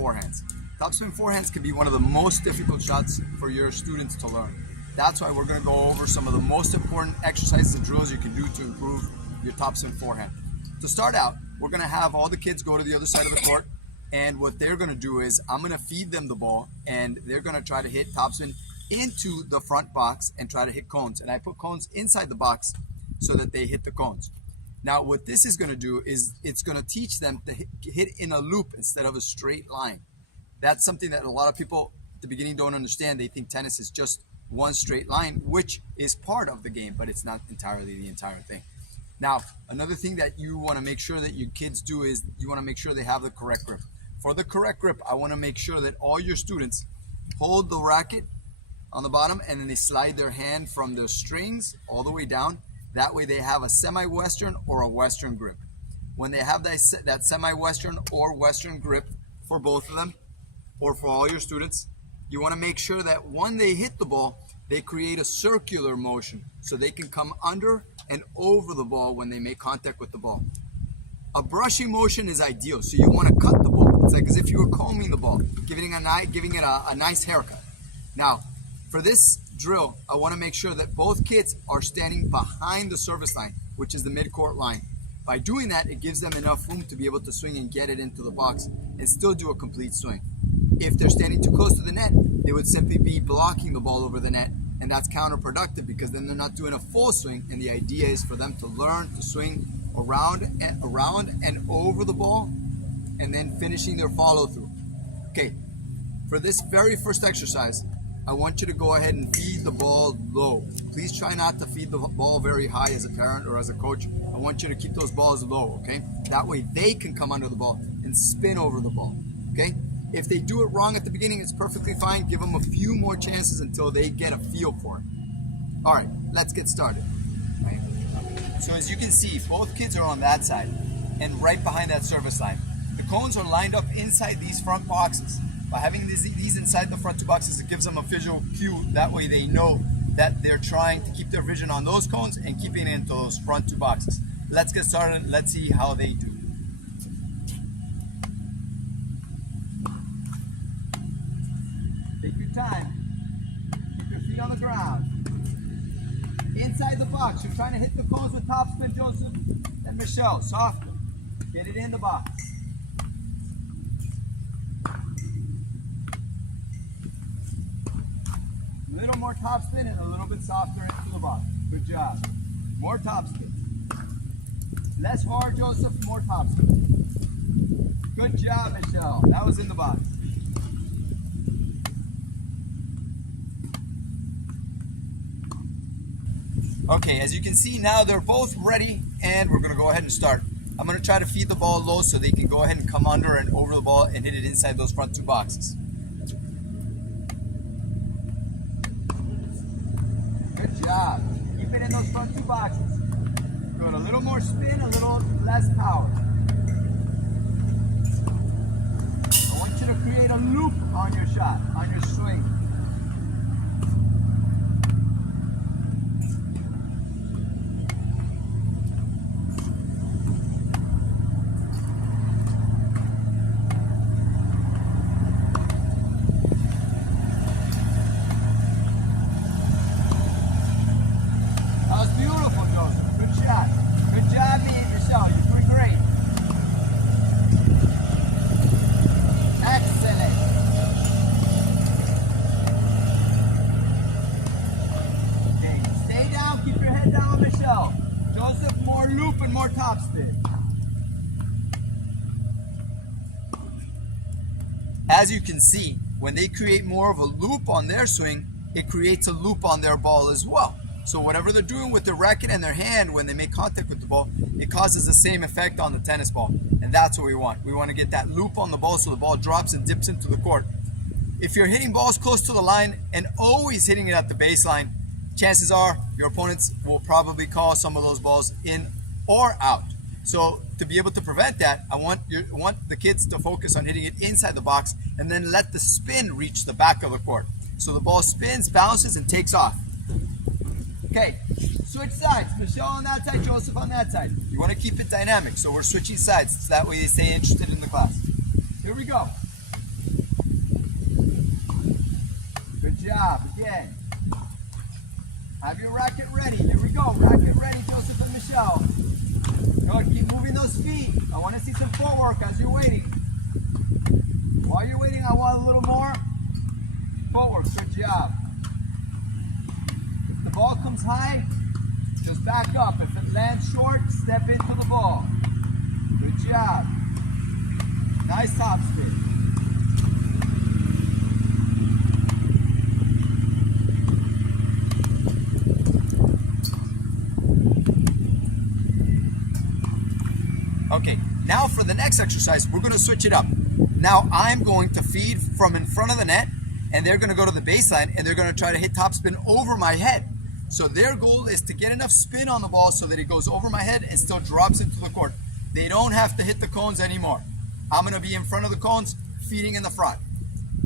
forehands. Topspin forehands can be one of the most difficult shots for your students to learn. That's why we're going to go over some of the most important exercises and drills you can do to improve your topspin forehand. To start out, we're going to have all the kids go to the other side of the court, and what they're going to do is I'm going to feed them the ball, and they're going to try to hit topspin into the front box and try to hit cones. And I put cones inside the box so that they hit the cones. Now what this is going to do is it's going to teach them to hit in a loop instead of a straight line. That's something that a lot of people at the beginning don't understand. They think tennis is just one straight line, which is part of the game, but it's not entirely the entire thing. Now, another thing that you want to make sure that your kids do is you want to make sure they have the correct grip. For the correct grip, I want to make sure that all your students hold the racket on the bottom and then they slide their hand from the strings all the way down. That way they have a semi-Western or a Western grip. When they have that semi-Western or Western grip for both of them, or for all your students, you want to make sure that when they hit the ball, they create a circular motion so they can come under and over the ball when they make contact with the ball. A brushing motion is ideal, so you want to cut the ball. It's like as if you were combing the ball, giving it a nice haircut. Now, for this drill, I want to make sure that both kids are standing behind the service line, which is the mid-court line. By doing that, it gives them enough room to be able to swing and get it into the box and still do a complete swing. If they're standing too close to the net, they would simply be blocking the ball over the net, and that's counterproductive because then they're not doing a full swing, and the idea is for them to learn to swing around and over the ball and then finishing their follow through. Okay, for this very first exercise, I want you to go ahead and feed the ball low. Please try not to feed the ball very high as a parent or as a coach. I want you to keep those balls low, okay? That way they can come under the ball and spin over the ball, okay? If they do it wrong at the beginning, it's perfectly fine. Give them a few more chances until they get a feel for it. All right, let's get started. Right? So as you can see, both kids are on that side and right behind that service line. The cones are lined up inside these front boxes. By having these inside the front two boxes, it gives them a visual cue. That way they know that they're trying to keep their vision on those cones and keeping it into those front two boxes. Let's get started and let's see how they do. Take your time. Keep your feet on the ground. Inside the box, you're trying to hit the cones with topspin, Joseph and Michelle. Softer. Get it in the box. A little more topspin and a little bit softer into the box. Good job. More topspin. Less hard, Joseph, more topspin. Good job, Michelle. That was in the box. Okay, as you can see now they're both ready and we're going to go ahead and start. I'm going to try to feed the ball low so they can go ahead and come under and over the ball and hit it inside those front two boxes. Good job. Keep it in those front two boxes. Good. A little more spin, a little less power. I want you to create a loop on your shot, on your swing. Joseph, more loop and more topspin. As you can see, when they create more of a loop on their swing, it creates a loop on their ball as well. So whatever they're doing with their racket and their hand when they make contact with the ball, it causes the same effect on the tennis ball. And that's what we want. We want to get that loop on the ball so the ball drops and dips into the court. If you're hitting balls close to the line and always hitting it at the baseline, chances are your opponents will probably call some of those balls in or out. So to be able to prevent that, I want the kids to focus on hitting it inside the box and then let the spin reach the back of the court. So the ball spins, bounces, and takes off. Okay, switch sides. Michelle on that side, Joseph on that side. You want to keep it dynamic, so we're switching sides. So that way they stay interested in the class. Here we go. job. Again. Have your racket ready. Here we go. Racket ready, Joseph and Michelle. Good. Keep moving those feet. I want to see some footwork as you're waiting. While you're waiting, I want a little more footwork. Good job. If the ball comes high, just back up. If it lands short, step into the ball. Good job. Nice topspin. Okay, now for the next exercise, we're going to switch it up. Now I'm going to feed from in front of the net, and they're going to go to the baseline, and they're going to try to hit topspin over my head. So their goal is to get enough spin on the ball so that it goes over my head and still drops into the court. They don't have to hit the cones anymore. I'm going to be in front of the cones, feeding in the front.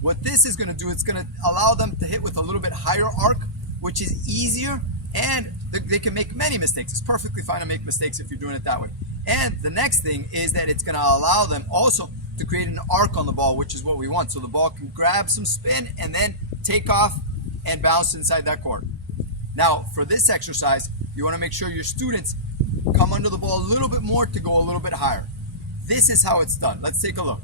What this is going to do, it's going to allow them to hit with a little bit higher arc, which is easier, and they can make many mistakes. It's perfectly fine to make mistakes if you're doing it that way. And the next thing is that it's going to allow them also to create an arc on the ball, which is what we want. So the ball can grab some spin and then take off and bounce inside that court. Now, for this exercise, you want to make sure your students come under the ball a little bit more to go a little bit higher. This is how it's done. Let's take a look.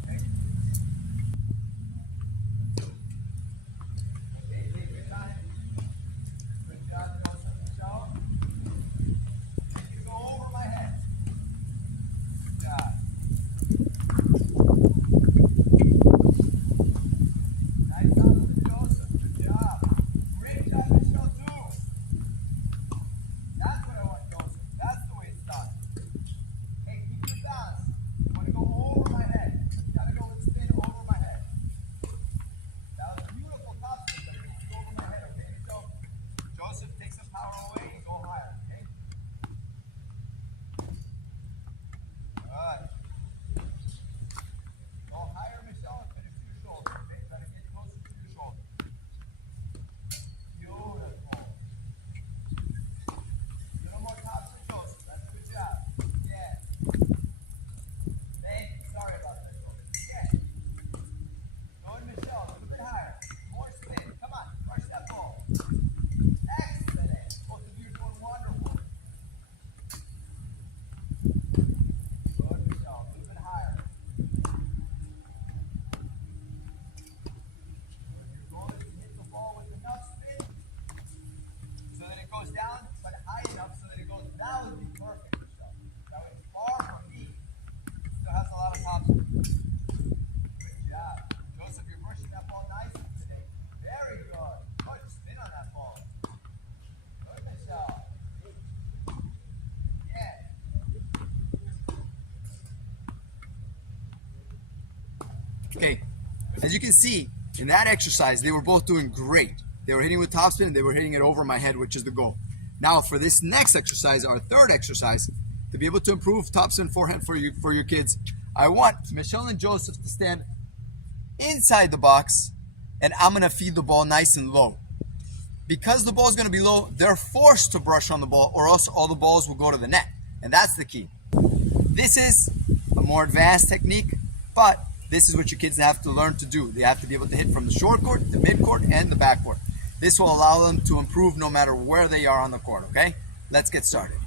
Okay, as you can see, in that exercise, they were both doing great. They were hitting with topspin and they were hitting it over my head, which is the goal. Now for this next exercise, our third exercise, to be able to improve topspin forehand for your kids, I want Michelle and Joseph to stand inside the box, and I'm gonna feed the ball nice and low. Because the ball is gonna be low, they're forced to brush on the ball, or else all the balls will go to the net, and that's the key. This is a more advanced technique, but this is what your kids have to learn to do. They have to be able to hit from the short court, the mid court, and the back court. This will allow them to improve no matter where they are on the court, okay? Let's get started.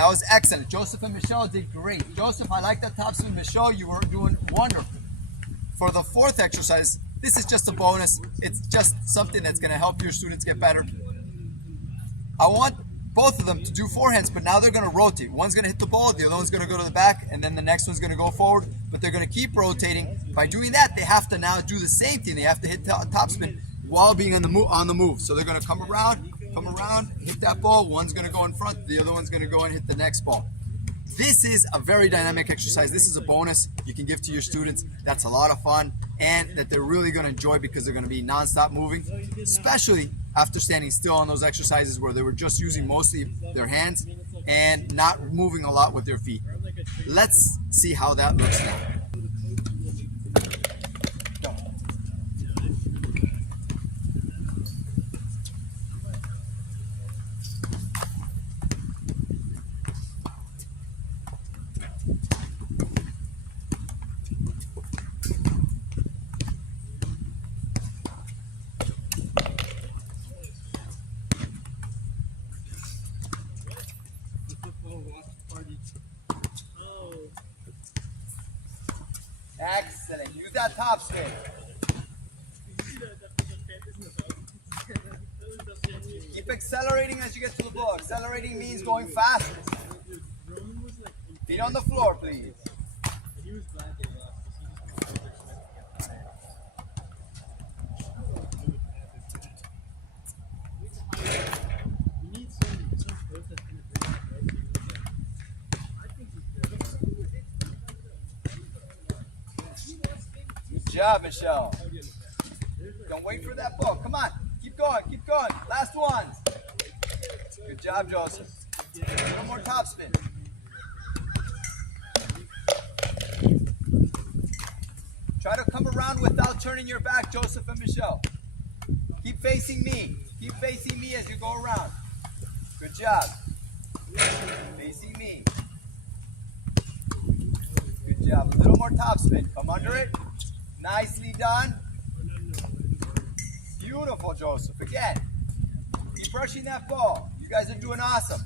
That was excellent. Joseph and Michelle did great. Joseph, I like that topspin. Michelle, you were doing wonderful. For the fourth exercise, this is just a bonus. It's just something that's going to help your students get better. I want both of them to do forehands, but now they're going to rotate. One's going to hit the ball, the other one's going to go to the back, and then the next one's going to go forward, but they're going to keep rotating. By doing that, they have to now do the same thing. They have to hit topspin while being on the move. So they're going to come around, hit that ball. One's going to go in front, the other one's going to go and hit the next ball. This is a very dynamic exercise. This is a bonus you can give to your students. That's a lot of fun and that they're really going to enjoy because they're going to be non-stop moving, especially after standing still on those exercises where they were just using mostly their hands and not moving a lot with their feet. Let's see how that looks now. Excellent. Use that topspin. Keep accelerating as you get to the ball. Accelerating means going faster. Feet on the floor, please. Good job, Michelle. Don't wait for that ball. Come on. Keep going. Keep going. Last ones. Good job, Joseph. One more topspin. Try to come around without turning your back, Joseph and Michelle. Keep facing me. Keep facing me as you go around. Good job. Facing me. Good job. A little more topspin. Come under it. Nicely done. Beautiful, Joseph. Again, keep rushing that ball. You guys are doing awesome.